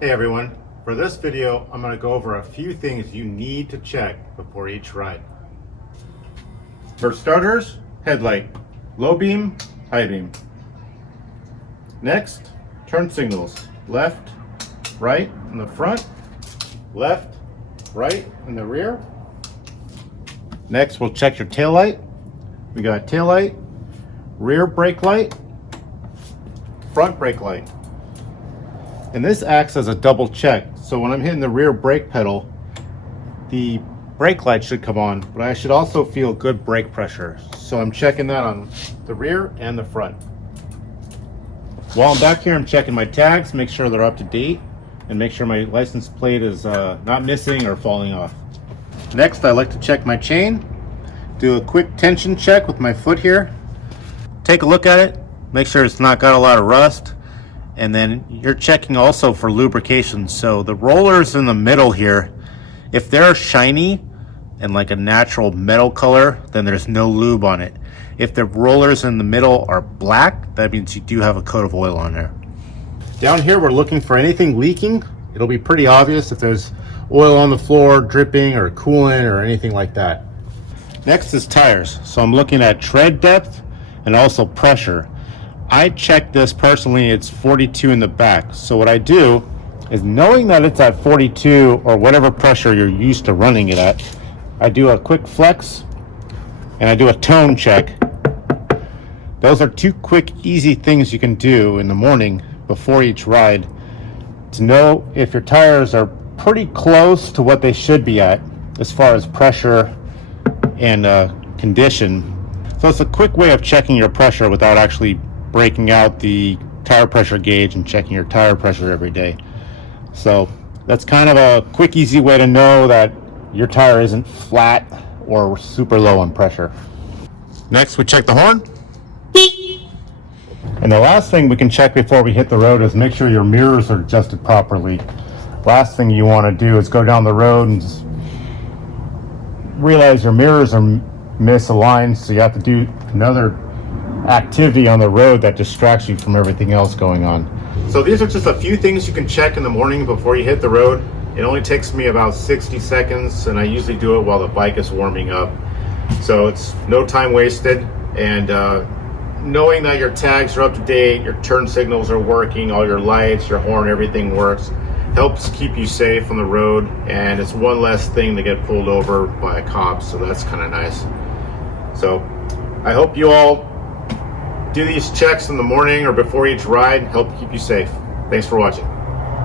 Hey everyone, for this video I'm going to go over a few things you need to check before each ride. For starters, headlight, low beam, high beam. Next, turn signals, left, right in the front, left, right in the rear. Next we'll check your tail light. We got tail light, rear brake light, front brake light. And this acts as a double check. So when I'm hitting the rear brake pedal, the brake light should come on, but I should also feel good brake pressure. So I'm checking that on the rear and the front. While I'm back here, I'm checking my tags, make sure they're up to date, and make sure my license plate is not missing or falling off. Next, I like to check my chain, do a quick tension check with my foot here. Take a look at it, make sure it's not got a lot of rust. And then you're checking also for lubrication. So the rollers in the middle here, if they're shiny and like a natural metal color, then there's no lube on it. If the rollers in the middle are black, that means you do have a coat of oil on there. Down here, we're looking for anything leaking. It'll be pretty obvious if there's oil on the floor, dripping or coolant or anything like that. Next is tires. So I'm looking at tread depth and also pressure. I check this personally, it's 42 in the back. So what I do is, knowing that it's at 42 or whatever pressure you're used to running it at, I do a quick flex and I do a tone check. Those are two quick, easy things you can do in the morning before each ride to know if your tires are pretty close to what they should be at as far as pressure and condition. So it's a quick way of checking your pressure without actually breaking out the tire pressure gauge and checking your tire pressure every day. So that's kind of a quick, easy way to know that your tire isn't flat or super low on pressure. Next, we check the horn. And the last thing we can check before we hit the road is make sure your mirrors are adjusted properly. Last thing you want to do is go down the road and just realize your mirrors are misaligned, so you have to do another activity on the road that distracts you from everything else going on. So these are just a few things you can check in the morning before you hit the road. It only takes me about 60 seconds, and I usually do it while the bike is warming up. So it's no time wasted, and knowing that your tags are up to date, your turn signals are working, all your lights, your horn, everything works, helps keep you safe on the road, and it's one less thing to get pulled over by a cop, so that's kind of nice. So I hope you all do these checks in the morning or before each ride, help keep you safe. Thanks for watching.